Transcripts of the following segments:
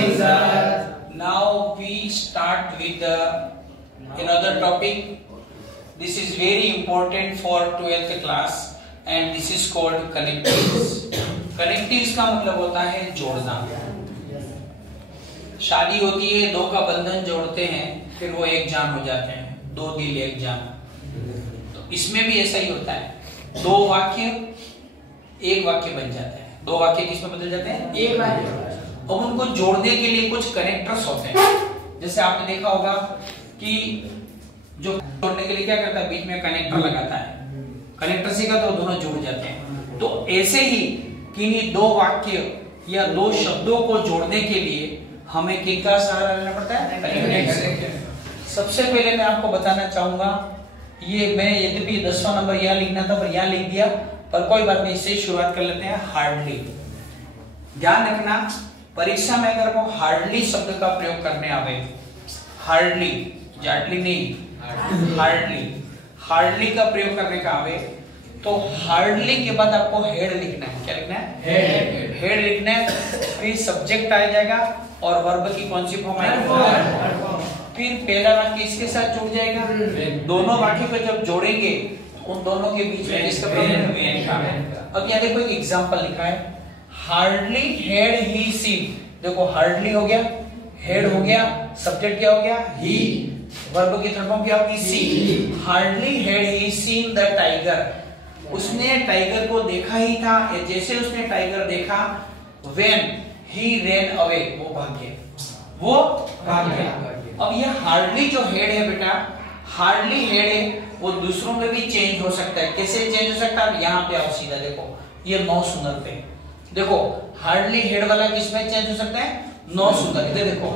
morning, sir. Now we start with another topic. This is very important for 12th class and this is called connectives. Connectives का मतलब होता है जोड़ना. शादी होती है, दो का बंधन जोड़ते हैं, फिर वो एक जान हो जाते हैं. दो दिल एक जान. तो इसमें भी ऐसा ही होता है. दो वाक्य एक वाक्य बन जाता है. दो वाक्य किसमें बदल जाते हैं? एक वाक्य. अब उनको जोड़ने के लिए कुछ कनेक्टर्स होते हैं. जैसे आपने देखा होगा कि जो जोड़ने के लिए क्या करता है, बीच में कनेक्टर लगाता है. कनेक्टर से का तो दोनों जुड़ जाते हैं. तो ऐसे ही किन्हीं दो वाक्य या दो शब्दों को जोड़ने के लिए हमें किनका सहारा लेना पड़ता है? कनेक्टर. सबसे पहले मैं आपको बताना चाहूंगा, ये मैं यद्यपि 10वां नंबर यहाँ लिखना था पर यहाँ लिख दिया, पर कोई बात नहीं, इससे शुरुआत कर लेते हैं. हार्डली. ध्यान रखना, परीक्षा में अगर वो हार्डली शब्द का प्रयोग करने आवे, हार्डली, जाटली नहीं, हार्डली, हार्डली का प्रयोग करने का आवे, तो हार्डली के बाद आपको हेड लिखना है. क्या लिखना है? हेड. हेड लिखना है. फिर सब्जेक्ट आ जाएगा और वर्ब की कौन सी फॉर्म आएगी? फिर पहला वाक्य इसके साथ जुड़ जाएगा. दोनों वाक्य को जब जोड़ेंगे उन दोनों के बीच में इसका प्रयोग वेन का. अब यहाँ देखो एक एग्जांपल लिखा है, हार्डली हैड ही सीन. देखो हार्डली हो गया, हेड हो गया, सब्जेक्ट क्या हो गया? ही. वर्ब की थर्ड क्या होगी? C. Hardly had he seen the tiger. उसने टाइगर को देखा ही था. जैसे उसने टाइगर देखा, व्हेन ही रैन अवे, वो भाग गया. वो भाग गया. अब ये हार्डली जो हेड है बेटा, हार्डली हेड है, वो दूसरों में भी चेंज हो सकता है. कैसे चेंज हो सकता है? यहाँ पे आओ सीधा देखो, ये नौ सुंदर पे देखो, हार्डली हेड वाला किसमें चेंज हो सकता है? नौ सुंदर. इधर देखो,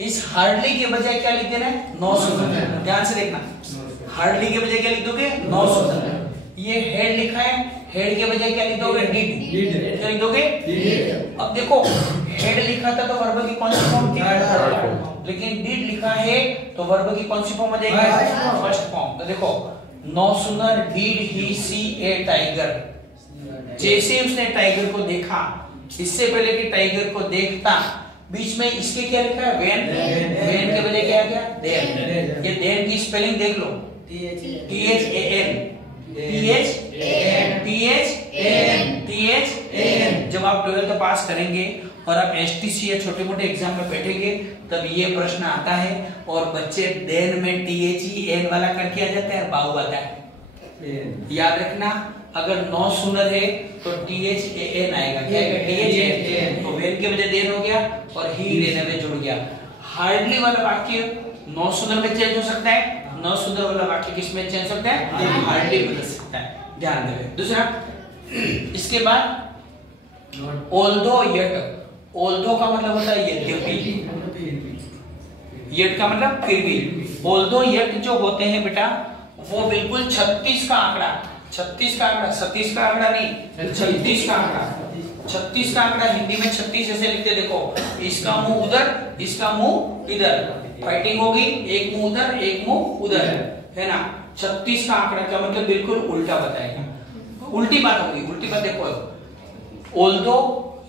इस हार्डली के बजाय क्या लिख देना है? नौ सुंदर. ध्यान से देखना, हार्डली के बजाय क्या लिख दोगे? नौ सुंदर. ये हेड लिखा है, हेड के बजाय क्या लिख दोगे? डिड. क्या लिख दोगे? अब देखो, हेड लिखा था तो वर्ब की कौन सी फॉर्म थी? लेकिन डिड लिखा है तो वर्ब की कौन सी फॉर्म आ जाएगी? First form. तो देखो, no sooner did he C A tiger. जैसे उसने टाइगर को देखा, इससे पहले कि टाइगर को देखता, बीच में इसके क्या लिखा है? व्हेन. व्हेन के बजाय क्या आ गया? देन. ये देन की स्पेलिंग देख लो, THAN. जब आप 12th पास करेंगे और आप STC या छोटे मोटे एग्जाम में बैठेंगे तब ये प्रश्न आता है और बच्चे देन में THEN वाला करके आ जाते हैं, बाऊ आता है. याद रखना, अगर नौ सुनर है तो THAN आएगा. क्या आएगा? THAN. तो वेन के बजाय देन हो गया और ही रेन में जुड़ गया. हार्डली वाला वाक्य नौ सुनर में चेंज हो सकता है, नौ सुंदर वाला वाक्य किसमें चेंज हो सकता है? हार्डली बदल सकता है. ध्यान दें. दूसरा, इसके बाद ऑल्दो यट. ऑल्दो का मतलब होता है यद्यपि, यट का मतलब फिर भी. ऑल्दो यट जो होते हैं बेटा, वो बिल्कुल 36 का आंकड़ा, 36 का आंकड़ा, 37 का आंकड़ा नहीं, 36 का आंकड़ा. 36 का आंकड़ा हिंदी में 36 ऐसे लिखते. देखो, इसका मुंह उधर, इसका मुंह इधर, फाइटिंग होगी, एक मुंह उधर एक मुंह उधर, है ना. 36 का आंकड़ा का मतलब बिल्कुल उल्टा बताएगा. उल्टी बात होगी. उल्टी बात देखो, ऑल्दो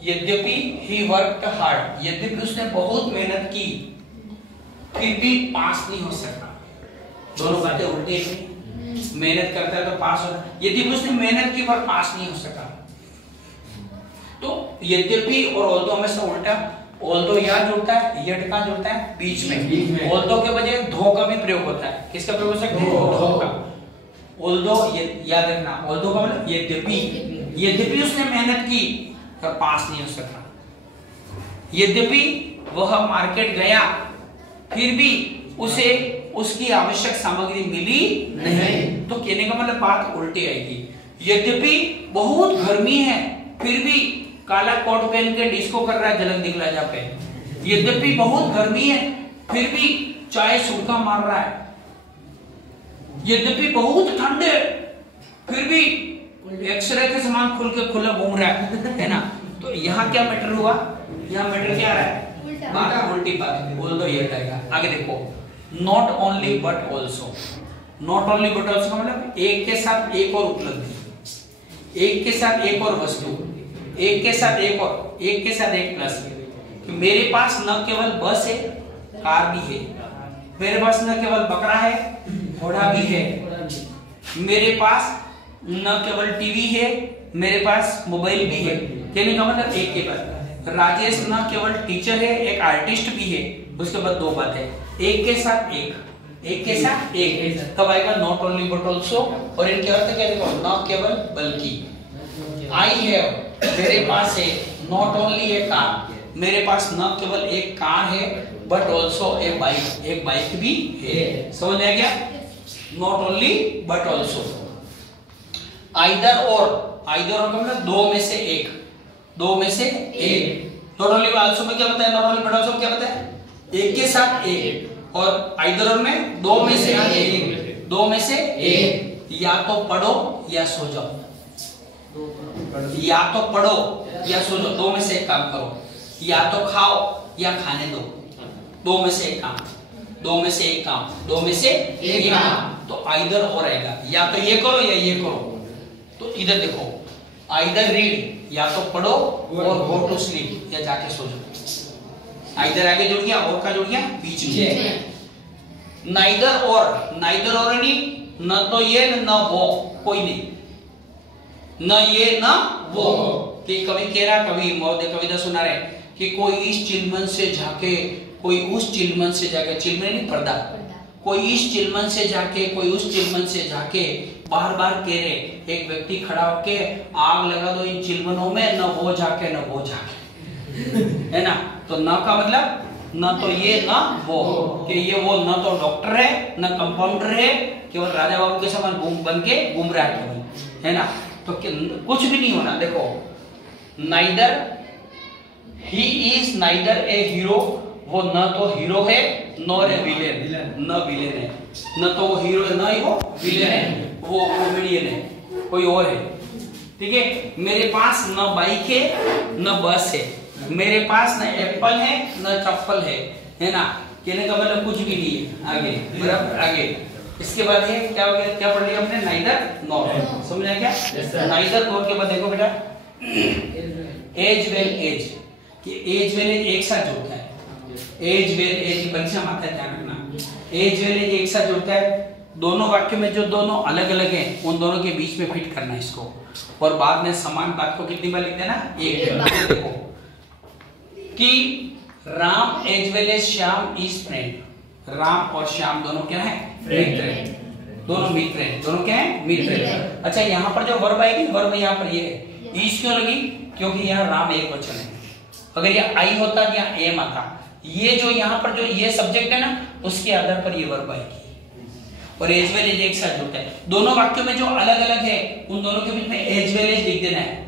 यद्यपि ही वर्कड हार्ड, यद्यपि उसने बहुत मेहनत की फिर भी पास नहीं हो सका. दोनों बातें उल्टी हैं. मेहनत करता है तो पास होता, यद्यपि उसने मेहनत की पर पास नहीं हो सका. तो यद्यपि और ऑल्दो हमेशा उल्टा. ऑल्दो यहाँ जुड़ता है, यट कहाँ जुड़ता है? बीच में. ऑल्दो के बजाय धो का भी प्रयोग होता है. किसका प्रयोग हो सकता है? धो का. ऑल्दो, याद रखना, ऑल्दो का मतलब यद्यपि. यद्यपि उसने मेहनत की पर पास नहीं हो सका. यद्यपि वह मार्केट गया फिर भी उसे उसकी आवश्यक सामग्री मिली नहीं. तो कहने का मतलब बात उल्टी आएगी. यद्यपि बहुत गर्मी है फिर भी काला कोट पहन के डिस्को कर रहा है, झलक दिखला जा पे. यद्यपि बहुत गर्मी है फिर भी चाय सुड़का मार रहा है. यद्यपि बहुत ठंड है फिर भी एक्सरे के समान खुल के खुला घूम रहा है ना. तो यहाँ क्या मैटर हुआ? यहाँ मैटर क्या रहा है? बात उल्टी बात. बोल दो ये आएगा. आगे देखो, not only but also. Not only but also का मतलब एक के साथ एक और उपलब्धि, एक के साथ एक और वस्तु, एक के साथ एक और, एक के साथ एक प्लस, कि मेरे पास न केवल बस है, कार भी है, मेरे पास न केवल बकरा है, घोड़ा भी है, मेरे पास न केवल टीवी है, मेरे पास मोबाइल भी है। कहने का मतलब एक के बाद राजेश न केवल टीचर है, एक आर्टिस्ट भी है। उसके बाद दो बात है, एक के साथ एक, एक के साथ एक, तब आएगा नॉट ओनली बट ऑल्सो। और इनके अर्थ क्या देखो, न केवल बल्कि। आई हैव, मेरे पास है, नॉट ओनली ए कार, मेरे पास न केवल एक कार है बट ऑल्सो ए बाइक, एक बाइक भी है। समझ आ गया, not only but also. Either और, आइदर और का मतलब दो में से एक, दो में से एक। नॉट ओनली आल्सो में क्या बताया, नॉट ओनली बट ऑल्सो क्या बताया, एक के साथ एक। और आइदर और में दो में से एक, दो में से एक। या तो पढ़ो या सो जाओ, या तो पढ़ो या सो जाओ, दो में से एक काम करो। या तो खाओ या खाने दो, दो में से एक काम, दो में से एक काम, दो में से एक काम। तो आइदर और आएगा, या तो ये करो या ये करो। तो इधर देखो, आइदर रीड, या तो पढ़ो, और गो टू स्लीप, या जाके सो जाओ। आइदर आगे जुड़ गया, और का जुड़ गया बीच में। नाइदर और, नाइदर और नहीं, न तो ये न वो, कोई नहीं, न ये न वो। कि कभी कह रहा, कभी महोदय कविता सुना रहे कि कोई इस चिलमन से झाके, कोई उस चिलमन से जाके, चिलमन नहीं पर्दा, कोई इस चिलमन से जाके, कोई उस चिलमन से जाके, बार बार कह रहे। एक व्यक्ति खड़ा होके आग लगा दो इन चिलमनों में, न वो जाके न वो जाके, है ना। तो न का मतलब न तो ये न वो, कि ये वो न तो डॉक्टर है न कंपाउंडर है, केवल राजा बाबू के समान बन के घूम रहा है केवल, है ना। तो कुछ भी नहीं होना। देखो, neither, he is neither A hero, वो न तो हीरो है नॉर ए विलेन, न विलेन है। न तो वो हीरो है, न ही वो विलेन है, वो कॉमेडियन है, कोई और है। ठीक है, मेरे पास न बाइक है न बस है, मेरे पास न एप्पल है न चप्पल है ना। कहने का मतलब कुछ भी नहीं है। आगे बराबर, आगे इसके बाद है क्या हो गया, क्या पढ़ लिया हमने, नाइदर नॉर। समझ आया क्या? नाइदर नॉर के बाद देखो बेटा, एज वेल एज, कि एज वेल एज एक साथ जुड़ता है। एज वेल एज परीक्षा में आता है, ध्यान रखना। एज वेल एज एक साथ जुड़ता है। दोनों वाक्य में जो दोनों अलग अलग हैं, उन दोनों के बीच में फिट करना है इसको, और बाद में समान बात को कितनी बार लिख देना, एक बार। देखो कि Ram as well as Shyam is friend, Ram और श्याम दोनों क्या है, मित्र है, दोनों मित्र हैं, दोनों क्या है, मित्र है। अच्छा, यहाँ पर जो वर्ब आएगी, वर्ब यहाँ पर ये है, ईज क्यों लगी, क्योंकि यहाँ राम एक वचन है। अगर ये आई होता या एम आता, ये जो यहाँ पर जो ये सब्जेक्ट है ना, उसके आधार पर ये वर्ब आएगी। और एज वेल एज एक साथ जुड़ता है। दोनों वाक्यों में जो अलग अलग है, उन दोनों के बीच में एज वेल एज लिख देना है।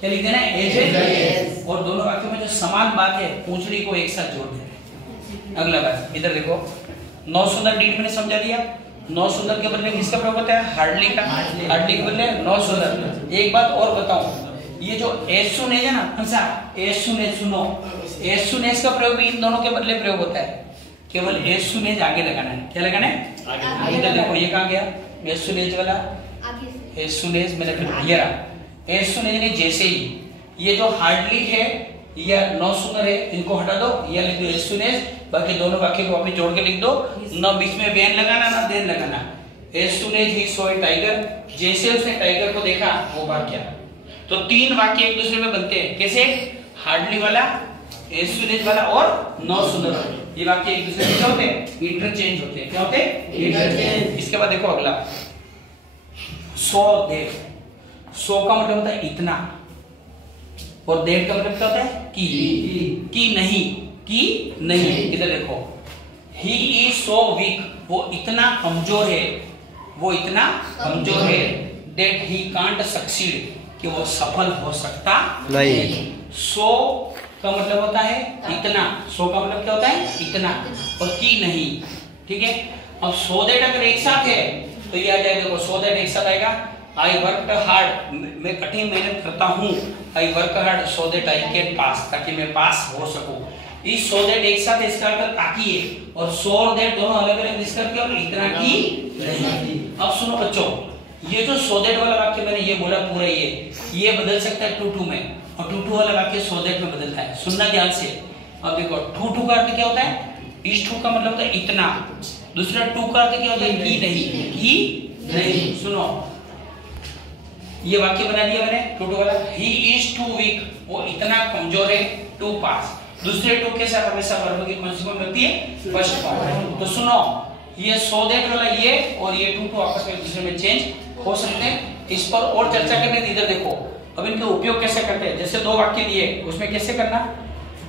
क्या लिख देना है, एज वेल एज। और दोनों वाक्यों में जो समान बात है, पूंछड़ी को एक साथ जोड़ देना है। अगला बात इधर देखो, नौ सुंदर डीड मैंने समझा दिया। नौ सुंदर के बदले किसका प्रयोग होता है, हार्डली का। हार्डली के बदले नौ सुंदर। एक बात और बताऊं, ये जो एज सुन है ना, एज सुन सुनो, एज सुन का प्रयोग भी इन दोनों के बदले प्रयोग होता है। केवल एज सुन आगे लगाना है। क्या लगाना है, आगे। इधर देखो, ये कहाँ गया, एज सुन वाला, एज सुन मैंने ये रहा। एज सुन ने जैसे ही ये जो हार्डली है या नौ सुंदर है, इनको हटा दो, या लिख दो एज सुन। बाकी दोनों वाक्य को वापस जोड़ के लिख दो, न बीच में वेन लगाना न देन लगाना। As soon as he saw a tiger, जैसे उसने टाइगर को देखा वो वाक्य। तो तीन वाक्य एक दूसरे में बनते हैं। कैसे, हार्डली वाला, एज सुन एज वाला और नौ सुंदर, ये वाक्य एक दूसरे में क्या होते हैं, इंटरचेंज होते हैं। क्या होते हैं, इंटरचेंज। इसके बाद देखो अगला, सो देर। सो का मतलब होता है इतना, और देर का मतलब क्या होता है, की नहीं, की नहीं। इधर देखो, ही इज सो वीक, वो इतना कमजोर है, वो इतना कमजोर है। दैट ही कांट सक्सीड, कि वो सफल हो सकता नहीं। सो का मतलब होता है इतना, सो का मतलब क्या होता है, इतना, और की नहीं। ठीक है, अब सो दैट अगर एक साथ है तो ये आ जाएगा, देखो सो दैट एक साथ आएगा, आई वर्क हार्ड, मैं कठिन मेहनत करता हूँ, I work hard so that I can pass, ताकि मैं पास हो सकूं। इस सो दैट एक साथ इसका अर्थ ताकि है, और सो और दैट दोनों अलग अलग निष्कर्ष और इतना की नहीं। अब सुनो बच्चों, ये जो सो दैट वाला वाक्य मैंने ये बोला पूरा, ये बदल सकता है टू टू में, और टू टू वाला वाक्य सो दैट में बदलता है। सुनना ध्यान से, अब देखो टू का अर्थ क्या होता है? इस टू का मतलब होता है इतना। दूसरा टू का अर्थ क्या होता है? कि नहीं। सुनो, ये वाक्य बना दिया मैंने टू वाला। ही इज टू वीक, वो इतना कमजोर है टू पास। दूसरे टू के साथ हमेशा वर्ब की कौन सी फॉर्म लगती है? First form. तो सुनो, ये सो दैट वाला ये और ये टू आपस में दूसरे में चेंज हो सकते हैं। इस पर और चर्चा करने की, इधर देखो अब इनके उपयोग कैसे करते हैं। जैसे दो वाक्य दिए, उसमें कैसे करना?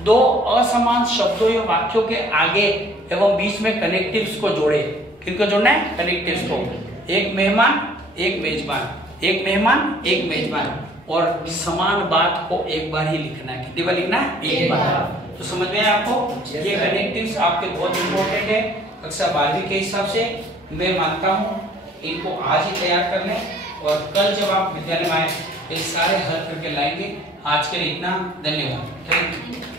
दो असमान शब्दों या वाक्यों के आगे एवं बीच में कनेक्टिव्स को जोड़े। किनको जोड़ना है? कनेक्टिव्स को। एक मेहमान, एक मेजबान, एक मेहमान, एक मेजबान, और समान बात को एक बार ही लिखना है। कितनी बार लिखना है? एक बार। तो समझ में आया आपको? ये कनेक्टिव्स आपके बहुत इंपॉर्टेंट है कक्षा 12वीं के हिसाब से। मैं मानता हूँ इनको आज ही तैयार कर लें और कल जब आप विद्यालय में आए ये सारे हल करके लाएंगे। आज के लिए इतना, धन्यवाद। Thank you.